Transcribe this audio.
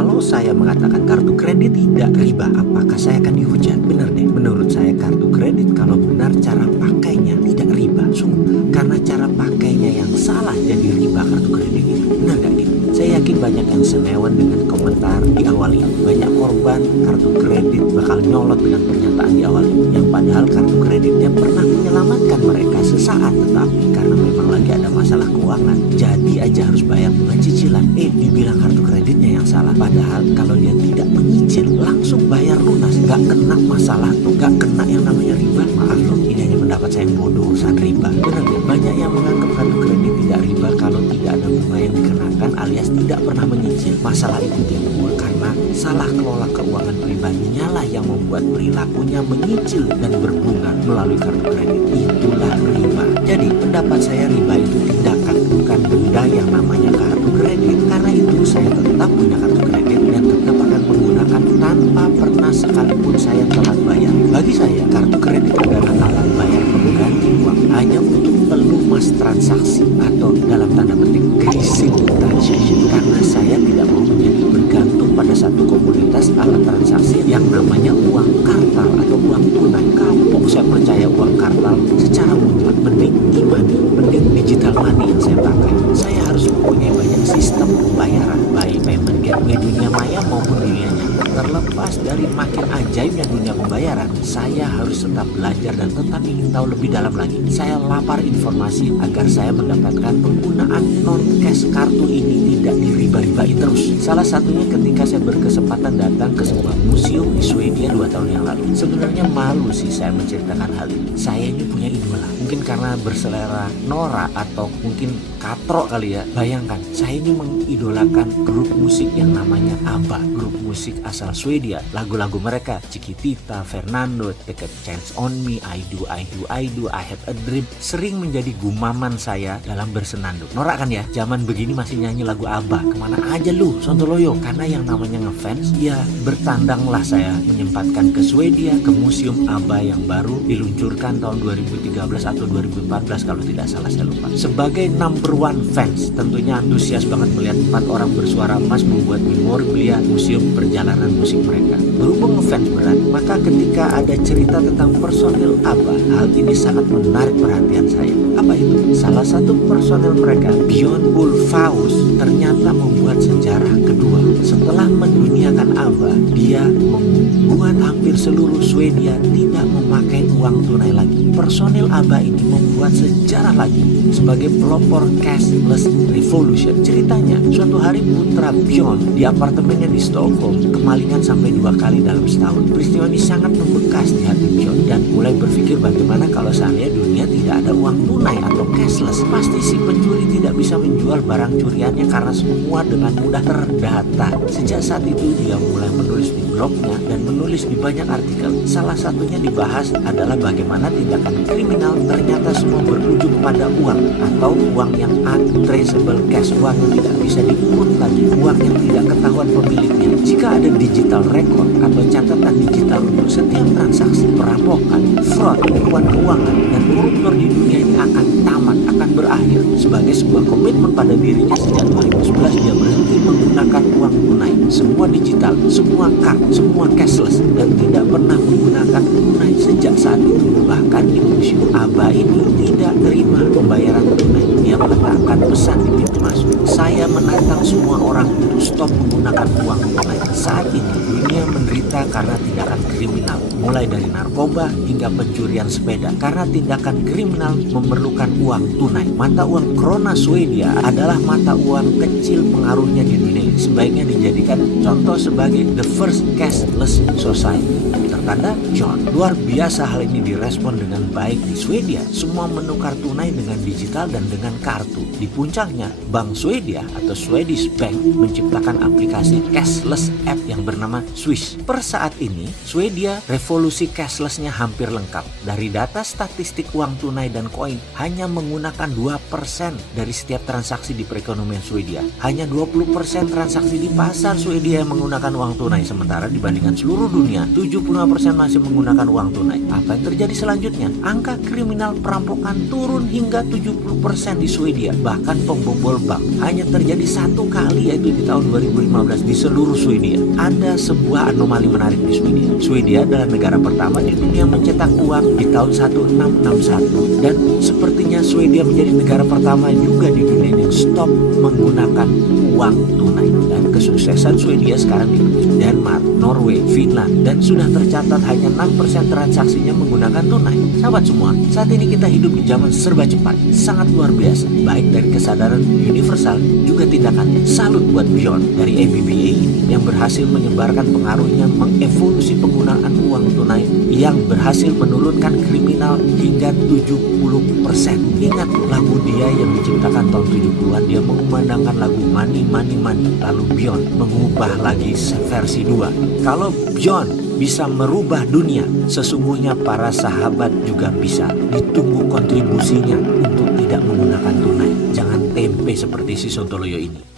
Kalau saya mengatakan kartu kredit tidak riba, apakah saya akan dihujat? Benar deh, menurut saya kartu kredit kalau benar cara pakainya tidak riba. Sungguh, karena cara pakainya yang salah jadi riba kartu kredit itu. Benar gak gitu? Saya yakin banyak yang senewan dengan komentar di awal ini. Banyak korban kartu kredit bakal nyolot dengan pernyataan di awal ini. Yang padahal kartu kreditnya pernah menyelamatkan mereka sesaat, tetapi karena memang lagi ada masalah keuangan, jadi aja harus bayar bunga cicilan. Dibilang kartu kreditnya yang salah. Padahal kalau dia tidak menyicil, langsung bayar lunas, gak kena masalah tuh, gak kena yang namanya riba. Maaf loh, ini hanya pendapat saya yang bodoh urusan riba. Benar ya, banyak yang menganggap kartu kredit tidak riba kalau tidak ada bunga yang dikenakan alias tidak pernah menyicil. Masalah itu timbul karena salah kelola keuangan pribadinya lah yang membuat perilakunya menyicil dan berbunga melalui kartu kredit. Itulah riba. Jadi pendapat saya riba itu tindakan, bukan benda yang namanya kartu kredit. Karena itu saya tetap punya kartu kredit dan tetap akan menggunakan tanpa pernah sekalipun saya telat bayar. Bagi saya kartu kredit adalah alat bayar pengganti uang hanya untuk pelumas transaksi atau dalam tanda petik greasing transaction. Karena saya tidak mau menjadi bergantung pada satu komoditas alat transaksi yang namanya uang kartal atau uang tunai. Kapok saya percaya uang kartal secara mutlak. Mending e-money, mending digital money yang saya pakai. Saya harus mempunyai banyak sistem pembayaran, baik payment gateway dunia maya maupun dunia nyata. Terlepas dari makin ajaibnya dunia pembayaran, saya harus tetap belajar dan tetap ingin tahu lebih dalam lagi. Saya lapar informasi agar saya mendapatkan penggunaan non-cash kartu ini tidak diriba-ribai terus. Salah satunya ketika saya berkesempatan datang ke sebuah museum di Swedia 2 tahun yang lalu. Sebenarnya malu sih saya menceritakan hal ini. Saya ini punya idola. Mungkin karena berselera Nora atau mungkin katrok kali ya. Bayangkan, saya ini mengidolakan grup musik yang namanya ABBA. Grup musik asal Swedia. Lagu-lagu mereka, Chiquitita, Fernando, Take a Chance on Me, I Do, I Had a Dream, sering menjadi gumaman saya dalam bersenandung. Nora kan ya, zaman begini masih nyanyi lagu ABBA. Kemana aja lu, Sontoloyo? Karena yang namanya ngefans, ya bertandanglah saya menyempatkan ke Swedia, ke museum ABBA yang baru diluncurkan tahun 2013 atau 2014 kalau tidak salah, saya lupa. Sebagai number one fans, tentunya antusias banget melihat 4 orang bersuara emas membuat memorabilia museum perjalanan musik mereka. Berhubung ngefans berat, maka ketika ada cerita tentang personil ABBA, hal ini sangat menarik perhatian saya. Apa itu? Salah satu personil mereka, Björn Ulvaeus, ternyata membuat sejarah kedua. Setelah menduniakan ABBA, dia membuat hampir seluruh Swedia tidak memakai uang tunai lagi. Personil ABBA ini membuat sejarah lagi sebagai pelopor cashless revolution. Ceritanya, suatu hari putra Björn di apartemennya di Stockholm kemalingan sampai 2 kali dalam setahun. Peristiwa ini sangat membekas di hati Björn dan mulai berpikir bagaimana kalau seandainya dunia tidak ada uang tunai atau cashless. Pasti si pencuri tidak bisa menjual barang curiannya karena semua dengan mudah terdata. Sejak saat itu dia mulai menulis di blognya dan menulis di banyak artikel. Salah satunya dibahas adalah bagaimana tindakan kriminal ternyata semua berujung pada uang atau uang yang untraceable cash, uang yang tidak bisa dipungut lagi, uang yang tidak ketahuan pemiliknya. Jika ada digital record atau catatan digital untuk setiap transaksi, perampokan, fraud, penipuan keuangan, dan koruptor di dunia ini akan tamat, akan berakhir. Sebagai sebuah komitmen pada dirinya, sejak 2011 dia berhenti menggunakan uang tunai. Semua digital, semua card, semua cashless, dan tidak pernah menggunakan tunai sejak saat itu. Bahkan di museum ABBA ini tidak terima pembayaran tunai. Dia meletakkan pesan di pintu masuk. Saya menantang semua orang untuk stop menggunakan uang tunai. Saat ini dunia menderita karena tindakan kriminal, mulai dari narkoba hingga pencurian sepeda. Karena tindakan kriminal memerlukan uang tunai. Mata uang krona Swedia adalah mata uang kecil pengaruhnya di dunia. Sebaiknya dijadikan contoh sebagai the first cashless society. Tertanda John. Luar biasa hal ini direspon dengan baik di Swedia. Semua menukar tunai dengan digital dan dengan kartu. Di puncaknya, Bank Swedia atau Swedish Bank menciptakan aplikasi cashless app yang bernama Swish. Per saat ini, Swedia revolusi cashlessnya hampir lengkap. Dari data statistik uang tunai dan koin, hanya menggunakan 2% dari setiap transaksi di perekonomian Swedia. Hanya 20% transaksi transaksi di pasar Swedia yang menggunakan uang tunai, sementara dibandingkan seluruh dunia 75% masih menggunakan uang tunai. Apa yang terjadi selanjutnya? Angka kriminal perampokan turun hingga 70% di Swedia. Bahkan pembobol bank hanya terjadi satu kali, yaitu di tahun 2015 di seluruh Swedia. Ada sebuah anomali menarik di Swedia. Swedia adalah negara pertama di dunia mencetak uang di tahun 1661, dan sepertinya Swedia menjadi negara pertama juga di dunia yang stop menggunakan uang tunai. Dan kesuksesan Swedia sekarang di Denmark, Norway, Finland, dan sudah tercatat hanya 6% transaksinya menggunakan tunai. Sahabat semua, saat ini kita hidup di zaman serba cepat, sangat luar biasa, baik dari kesadaran universal juga tindakannya. Salut buat Bjorn dari ABBA ini yang berhasil menyebarkan pengaruhnya, mengevolusi penggunaan uang tunai yang berhasil menurunkan kriminal hingga 70%. Ingat lagu dia yang diciptakan tahun 70-an, dia mengumandangkan lagu Money Money Money, lalu Bjorn mengubah lagi versi 2. Kalau Bjorn bisa merubah dunia, sesungguhnya para sahabat juga bisa. Ditunggu kontribusinya untuk tidak menggunakan tunai. Jangan tempe seperti si Sontoloyo ini.